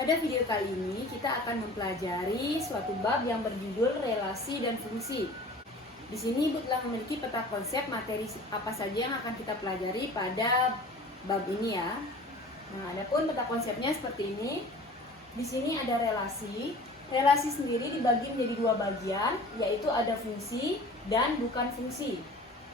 Pada video kali ini kita akan mempelajari suatu bab yang berjudul relasi dan fungsi. Di sini Ibu telah memiliki peta konsep materi apa saja yang akan kita pelajari pada bab ini ya. Nah, adapun peta konsepnya seperti ini. Di sini ada relasi. Relasi sendiri dibagi menjadi dua bagian, yaitu ada fungsi dan bukan fungsi.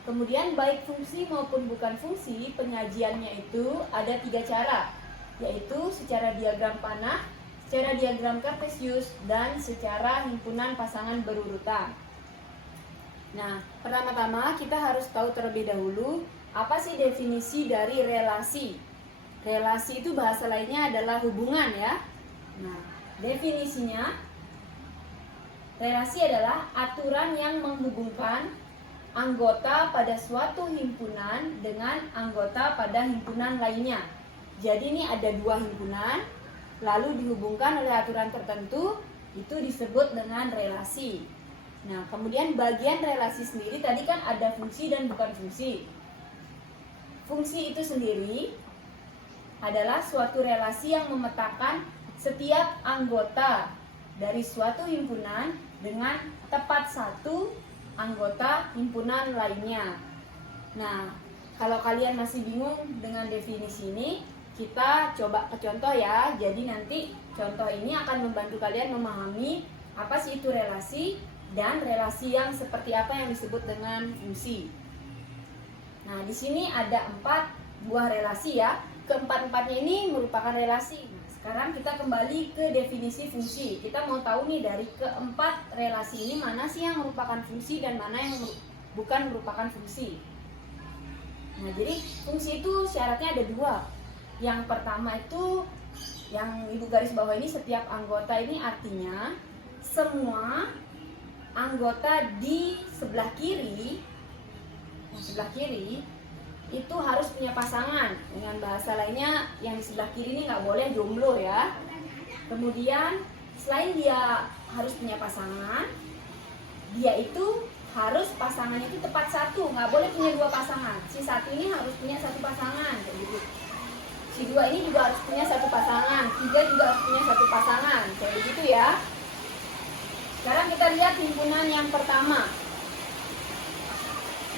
Kemudian baik fungsi maupun bukan fungsi, penyajiannya itu ada 3 cara, yaitu secara diagram panah, secara diagram kartesius, dan secara himpunan pasangan berurutan. Nah, pertama-tama kita harus tahu terlebih dahulu apa sih definisi dari relasi. Relasi itu bahasa lainnya adalah hubungan ya. Nah, definisinya, relasi adalah aturan yang menghubungkan anggota pada suatu himpunan dengan anggota pada himpunan lainnya. Jadi ini ada 2 himpunan, lalu dihubungkan oleh aturan tertentu, itu disebut dengan relasi. Nah, kemudian bagian relasi sendiri tadi kan ada fungsi dan bukan fungsi. Fungsi itu sendiri adalah suatu relasi yang memetakan setiap anggota dari suatu himpunan dengan tepat satu anggota himpunan lainnya. Nah, kalau kalian masih bingung dengan definisi ini, kita coba ke contoh ya. Jadi nanti contoh ini akan membantu kalian memahami apa sih itu relasi dan relasi yang seperti apa yang disebut dengan fungsi. Nah, di sini ada 4 buah relasi ya. Keempat-empatnya ini merupakan relasi. Sekarang kita kembali ke definisi fungsi. Kita mau tahu nih dari keempat relasi ini mana sih yang merupakan fungsi dan mana yang bukan merupakan fungsi. Nah, jadi fungsi itu syaratnya ada 2. Yang pertama itu yang Ibu garis bawah ini, setiap anggota ini artinya semua anggota di sebelah kiri itu harus punya pasangan. Dengan bahasa lainnya, yang di sebelah kiri ini nggak boleh jomblo ya. Kemudian selain dia harus punya pasangan, dia itu harus pasangannya itu tepat satu, nggak boleh punya 2 pasangan. Si satu ini harus punya 1 pasangan kayak gitu. Si 2 ini juga harus punya 1 pasangan, 3 juga harus punya 1 pasangan kayak begitu ya. Sekarang kita lihat himpunan yang pertama.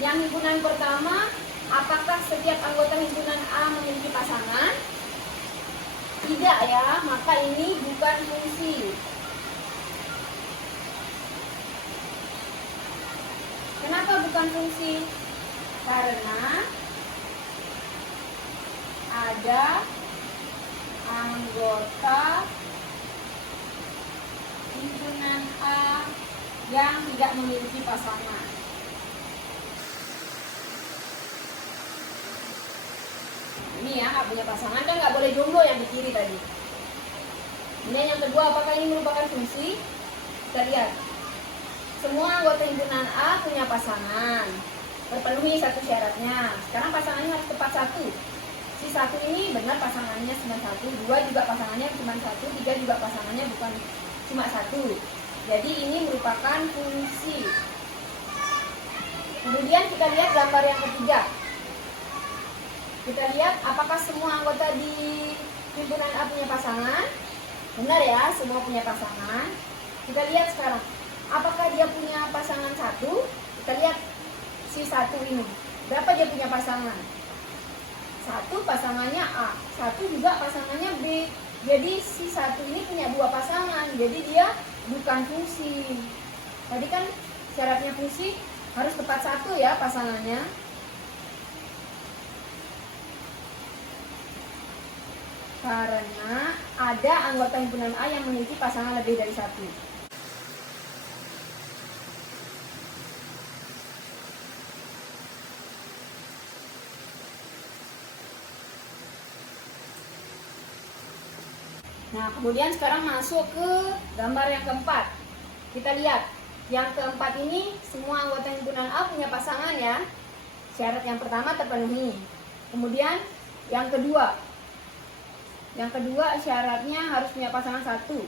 Yang himpunan pertama, apakah setiap anggota himpunan A memiliki pasangan? Tidak ya, maka ini bukan fungsi. Kenapa bukan fungsi? Karena ada anggota himpunan A yang tidak memiliki pasangan. Ini ya, nggak punya pasangan kan nggak boleh jomblo yang di kiri tadi. Kemudian yang kedua, apakah ini merupakan fungsi? Kita lihat. Semua anggota himpunan A punya pasangan. Terpenuhi 1 syaratnya. Sekarang pasangannya harus tepat 1. Si 1 ini benar pasangannya cuma 1, 2 juga pasangannya cuma 1, 3 juga pasangannya bukan cuma 1. Jadi ini merupakan fungsi. Kemudian kita lihat gambar yang ketiga. Kita lihat apakah semua anggota di himpunan A punya pasangan. Benar ya, semua punya pasangan. Kita lihat sekarang, apakah dia punya pasangan 1? Kita lihat si 1 ini, berapa dia punya pasangan? 1 pasangannya A, 1 juga pasangannya B. Jadi si 1 ini punya 2 pasangan, jadi dia bukan fungsi. Tadi kan syaratnya fungsi harus tepat 1 ya pasangannya. Karena ada anggota himpunan A yang memiliki pasangan lebih dari 1. Nah, kemudian sekarang masuk ke gambar yang keempat. Kita lihat, yang keempat ini semua anggota himpunan A punya pasangan ya. Syarat yang pertama terpenuhi. Kemudian yang kedua syaratnya harus punya pasangan 1.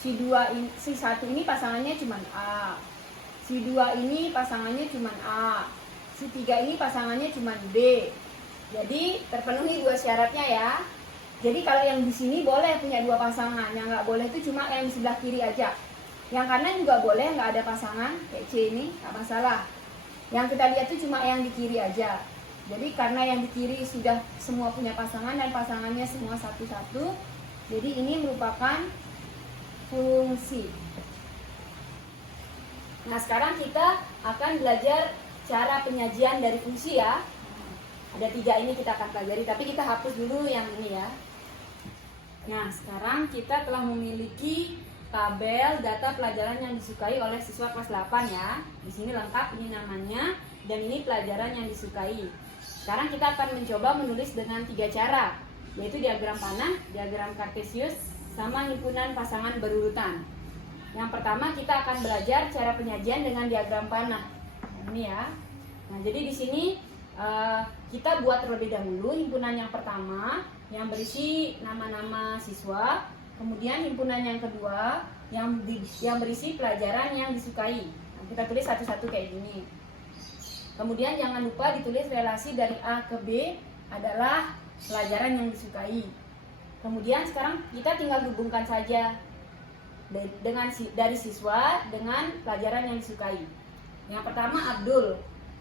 Si 1 ini pasangannya cuma A. Si 2 ini pasangannya cuma A. Si 3 ini pasangannya cuma B. Jadi terpenuhi 2 syaratnya ya. Jadi kalau yang di sini boleh punya dua pasangan, yang nggak boleh itu cuma yang di sebelah kiri aja. Yang kanan juga boleh, nggak ada pasangan, kayak C ini, nggak masalah. Yang kita lihat itu cuma yang di kiri aja. Jadi karena yang di kiri sudah semua punya pasangan dan pasangannya semua satu-satu, jadi ini merupakan fungsi. Nah, sekarang kita akan belajar cara penyajian dari fungsi ya. Ada 3 ini kita akan pelajari, tapi kita hapus dulu yang ini ya. Nah, sekarang kita telah memiliki tabel data pelajaran yang disukai oleh siswa kelas 8 ya. Di sini lengkap ini namanya dan ini pelajaran yang disukai. Sekarang kita akan mencoba menulis dengan 3 cara, yaitu diagram panah, diagram kartesius, sama himpunan pasangan berurutan. Yang pertama kita akan belajar cara penyajian dengan diagram panah. Ini ya. Nah, jadi di sini kita buat terlebih dahulu himpunan yang pertama yang berisi nama-nama siswa. Kemudian himpunan yang kedua yang berisi pelajaran yang disukai. Nah, kita tulis satu-satu kayak gini. Kemudian jangan lupa ditulis relasi dari A ke B adalah pelajaran yang disukai. Kemudian sekarang kita tinggal hubungkan saja dari siswa dengan pelajaran yang disukai. Yang pertama Abdul.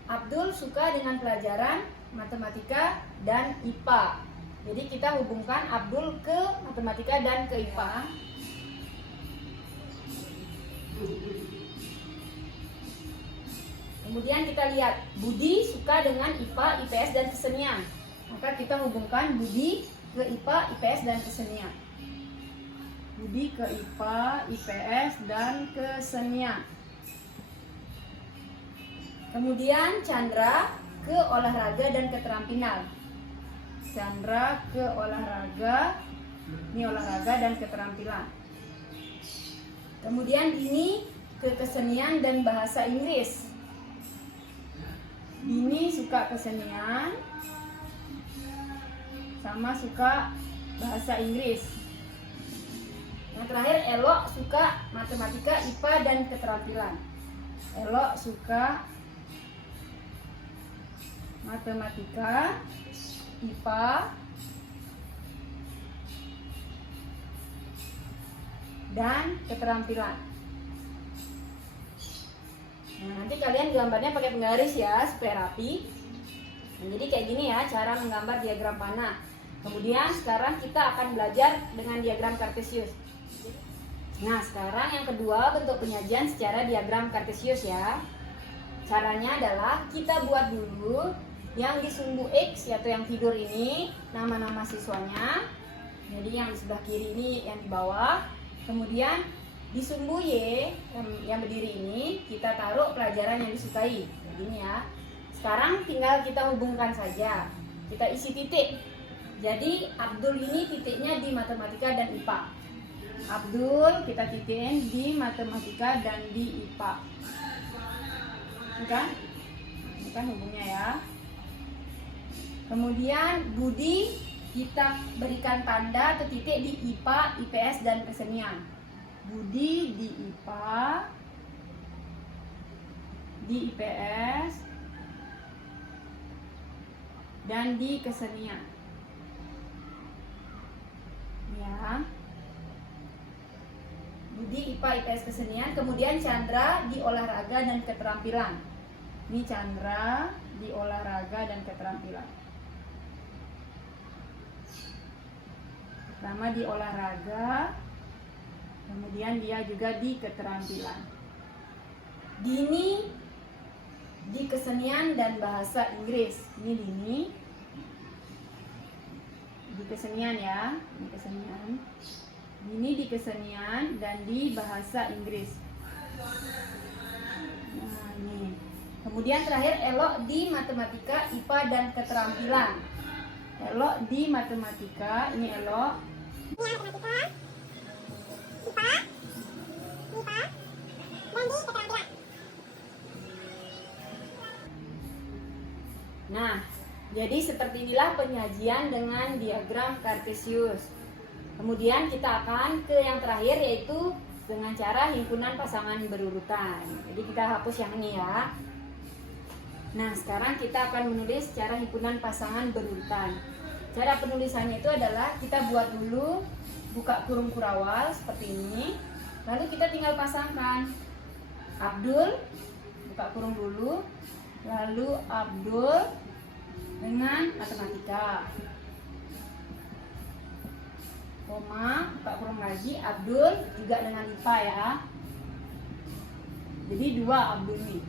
Abdul suka dengan pelajaran matematika dan IPA. Jadi kita hubungkan Abdul ke matematika dan ke IPA. Kemudian kita lihat Budi suka dengan IPA, IPS dan kesenian. Maka kita hubungkan Budi ke IPA, IPS dan kesenian. Budi ke IPA, IPS dan kesenian. Kemudian Chandra ke olahraga dan keterampilan. Chandra ke olahraga, ini olahraga dan keterampilan. Kemudian Dini ke kesenian dan bahasa Inggris. Dini suka kesenian sama suka bahasa Inggris. Yang terakhir Elok suka matematika, IPA dan keterampilan. Elok suka matematika, IPA dan keterampilan. Nah, nanti kalian gambarnya pakai penggaris ya supaya rapi. Nah, jadi kayak gini ya cara menggambar diagram panah. Kemudian sekarang kita akan belajar dengan diagram kartesius. Nah, sekarang yang kedua bentuk penyajian secara diagram kartesius ya. Caranya adalah kita buat dulu yang di sumbu X yaitu yang tidur ini nama-nama siswanya. Jadi yang di sebelah kiri ini yang di bawah. Kemudian di sumbu Y yang berdiri ini kita taruh pelajaran yang disukai. Begini ya. Sekarang tinggal kita hubungkan saja. Kita isi titik. Jadi Abdul ini titiknya di matematika dan IPA. Abdul kita titikin di matematika dan di IPA. Ini kan hubungnya ya. Kemudian Budi kita berikan tanda atau titik di IPA, IPS dan kesenian. Budi di IPA, di IPS dan di kesenian. Ya. Budi IPA, IPS, kesenian. Kemudian Chandra di olahraga dan keterampilan. Ini Chandra di olahraga dan keterampilan. Pertama di olahraga, kemudian dia juga di keterampilan. Dini di kesenian dan bahasa Inggris. Ini Dini di kesenian ya, di kesenian. Dini di kesenian dan di bahasa Inggris. Nah, ini. Kemudian terakhir Elok di matematika, IPA dan keterampilan. Elok di matematika, ini Elok. Matematika, IPA, dan di keterampilan. Nah, jadi seperti inilah penyajian dengan diagram kartesius. Kemudian kita akan ke yang terakhir yaitu dengan cara himpunan pasangan berurutan. Jadi kita hapus yang ini ya. Nah, sekarang kita akan menulis cara himpunan pasangan berurutan. Cara penulisannya itu adalah kita buat dulu buka kurung kurawal seperti ini. Lalu kita tinggal pasangkan Abdul, buka kurung dulu, lalu Abdul dengan matematika, koma, buka kurung lagi, Abdul juga dengan IPA ya. Jadi 2 Abdul nih.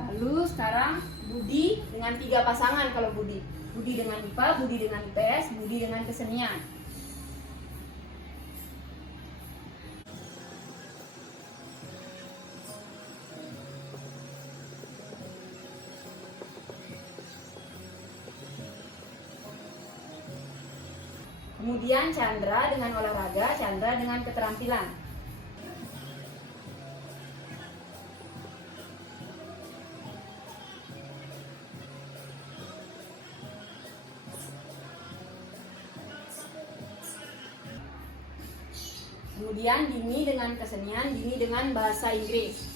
Lalu sekarang Budi dengan 3 pasangan kalau Budi. Budi dengan IPA, Budi dengan IPS, Budi dengan kesenian. Kemudian Chandra dengan olahraga, Chandra dengan keterampilan. Kemudian Dini dengan kesenian, Dini dengan bahasa Inggris.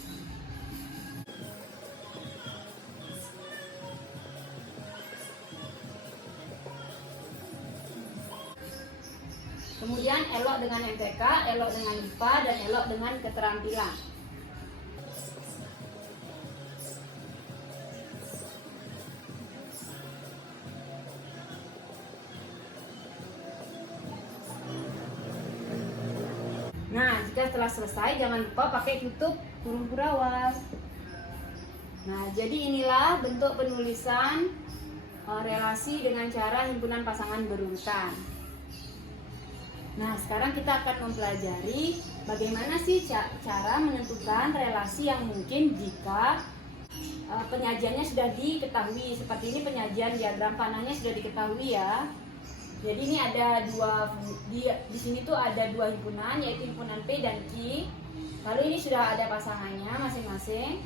Kemudian Elok dengan MTK, Elok dengan IPA, dan Elok dengan keterampilan. Nah, jika telah selesai, jangan lupa pakai tutup kurung kurawal. Nah, jadi inilah bentuk penulisan relasi dengan cara himpunan pasangan berurutan. Nah, sekarang kita akan mempelajari bagaimana sih cara menentukan relasi yang mungkin jika penyajiannya sudah diketahui. Seperti ini penyajian diagram panahnya sudah diketahui ya. Jadi ini ada di sini tuh ada 2 himpunan, yaitu himpunan P dan Q. Lalu ini sudah ada pasangannya masing-masing.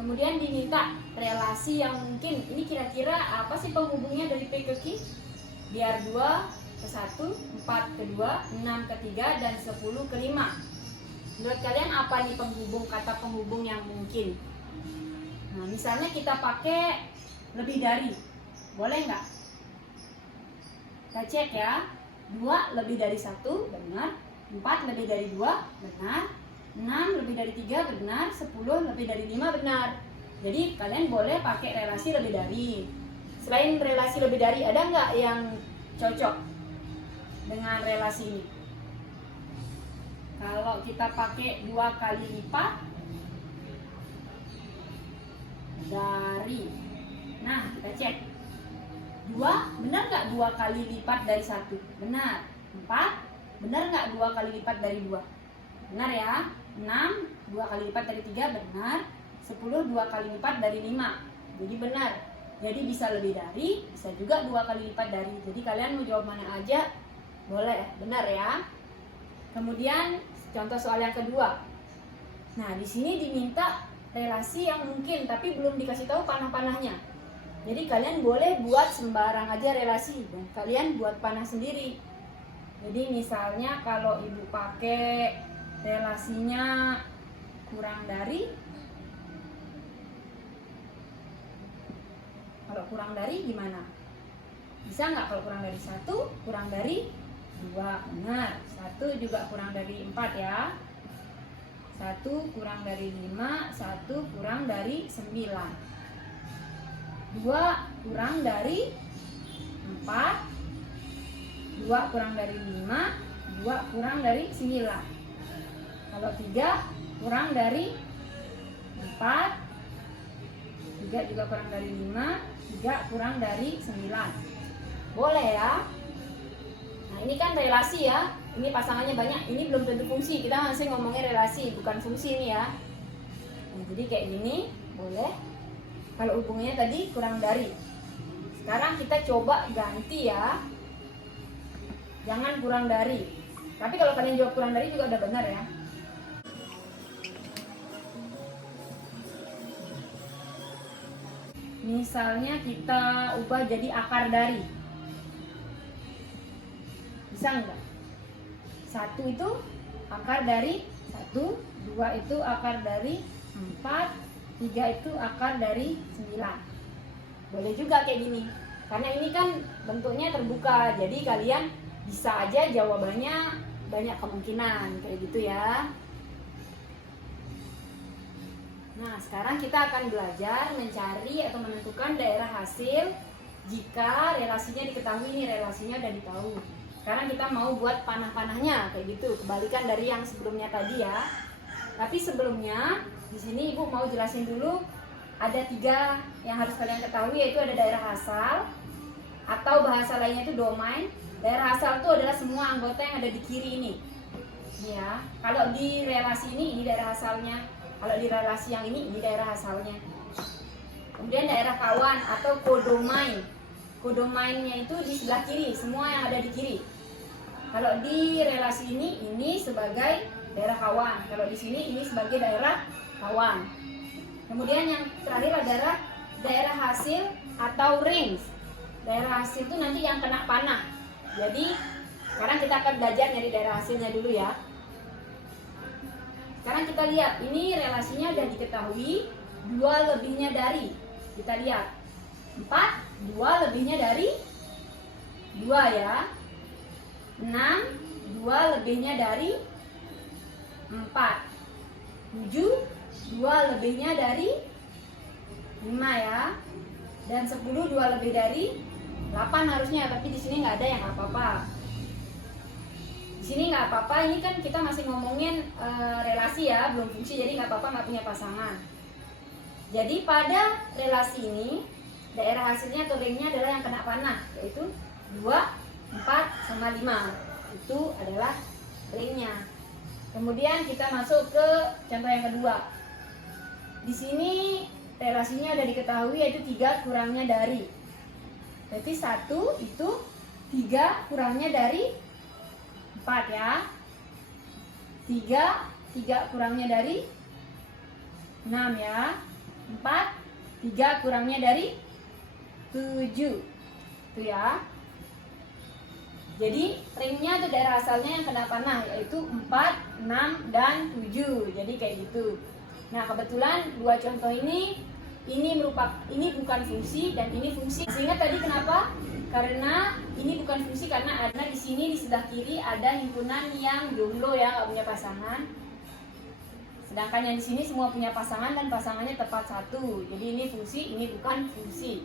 Kemudian diminta relasi yang mungkin, ini kira-kira apa sih penghubungnya dari P ke Q? Biar 2 ke 1, 4 ke 2, 6 ke 3, dan 10 ke 5. Menurut kalian apa nih kata penghubung yang mungkin? Nah, misalnya kita pakai lebih dari, boleh nggak? Kita cek ya. 2 lebih dari 1, benar. 4 lebih dari 2, benar. 6 lebih dari 3, benar. 10 lebih dari 5, benar. Jadi kalian boleh pakai relasi lebih dari. Selain relasi lebih dari, ada nggak yang cocok dengan relasi ini? Kalau kita pakai 2 kali lipat dari, nah kita cek 2, benar nggak 2 kali lipat dari 1? Benar. 4, benar nggak 2 kali lipat dari 2? Benar ya. 6, 2 kali lipat dari 3, benar. 10, 2 kali lipat dari 5. Jadi benar. Jadi bisa lebih dari, bisa juga 2 kali lipat dari. Jadi kalian mau jawab mana aja boleh, benar ya. Kemudian contoh soal yang kedua. Nah, di sini diminta relasi yang mungkin tapi belum dikasih tahu panah-panahnya. Jadi kalian boleh buat sembarang aja relasi dan kalian buat panah sendiri. Jadi misalnya kalau ibu pakai relasinya kurang dari, kalau kurang dari gimana? Bisa nggak kalau kurang dari 1, kurang dari 2? Benar. 1 juga kurang dari 4 ya. 1 kurang dari 5, 1 kurang dari 9. 2 kurang dari 4, 2 kurang dari 5, 2 kurang dari 9. Kalau 3 kurang dari 4, 3 juga kurang dari 5, 3 kurang dari 9. Boleh ya. Nah, ini kan relasi ya. Ini pasangannya banyak, ini belum tentu fungsi. Kita masih ngomongin relasi, bukan fungsi ini ya. Nah, jadi kayak gini, boleh. Kalau hubungannya tadi kurang dari. Sekarang kita coba ganti ya. Jangan kurang dari. Tapi kalau kalian jawab kurang dari juga udah benar ya. Misalnya kita ubah jadi akar dari. Bisa nggak? 1 itu akar dari 1, 2 itu akar dari 4, 3 itu akar dari 9. Boleh juga kayak gini. Karena ini kan bentuknya terbuka, jadi kalian bisa aja jawabannya banyak kemungkinan kayak gitu ya. Nah, sekarang kita akan belajar mencari atau menentukan daerah hasil jika relasinya diketahui. Nih, relasinya udah ditahu. Sekarang kita mau buat panah-panahnya kayak gitu, kebalikan dari yang sebelumnya tadi ya. Tapi sebelumnya di sini Ibu mau jelasin dulu ada 3 yang harus kalian ketahui, yaitu ada daerah asal atau bahasa lainnya itu domain. Daerah asal itu adalah semua anggota yang ada di kiri ini. Ya, kalau di relasi ini daerah asalnya. Kalau di relasi yang ini daerah asalnya. Kemudian daerah kawan atau kodomain. Kodomainnya itu di sebelah kiri, semua yang ada di kiri. Kalau di relasi ini sebagai daerah kawan. Kalau di sini ini sebagai daerah kawan. Kemudian yang terakhir adalah daerah hasil atau range. Daerah hasil itu nanti yang kena panah. Jadi sekarang kita akan belajar nyari daerah hasilnya dulu ya. Sekarang kita lihat, ini relasinya sudah diketahui, 2 lebihnya dari. Kita lihat, 4, 2 lebihnya dari 2 ya. 6, 2 lebihnya dari 4. 7, 2 lebihnya dari 5 ya. Dan 10, 2 lebih dari 8 harusnya, tapi di sini nggak ada yang apa-apa. Di sini nggak apa-apa, ini kan kita masih ngomongin relasi ya, belum fungsi, jadi nggak apa-apa nggak punya pasangan. Jadi pada relasi ini daerah hasilnya atau ringnya adalah yang kena panah, yaitu 2, 4, sama 5. Itu adalah ringnya. Kemudian kita masuk ke contoh yang kedua. Di sini relasinya sudah diketahui, yaitu 3 kurangnya dari. Berarti 1 itu 3 kurangnya dari 4 ya. 3 kurangnya dari 6 ya. 4, 3 kurangnya dari 7. Itu ya. Jadi ringnya itu daerah asalnya yang kena panah, yaitu 4, 6, dan 7. Jadi kayak gitu. Nah, kebetulan 2 contoh ini bukan fungsi dan ini fungsi. Sehingga tadi kenapa? Karena ini bukan fungsi karena ada di sini di sebelah kiri ada himpunan yang jomblo ya, nggak punya pasangan. Sedangkan yang di sini semua punya pasangan dan pasangannya tepat 1. Jadi ini fungsi, ini bukan fungsi.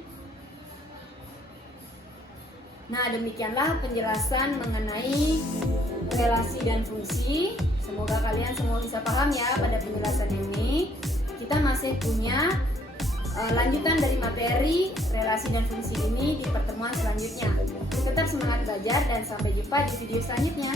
Nah, demikianlah penjelasan mengenai relasi dan fungsi. Semoga kalian semua bisa paham ya pada penjelasan ini. Kita masih punya lanjutan dari materi relasi dan fungsi ini di pertemuan selanjutnya. Tetap semangat belajar dan sampai jumpa di video selanjutnya.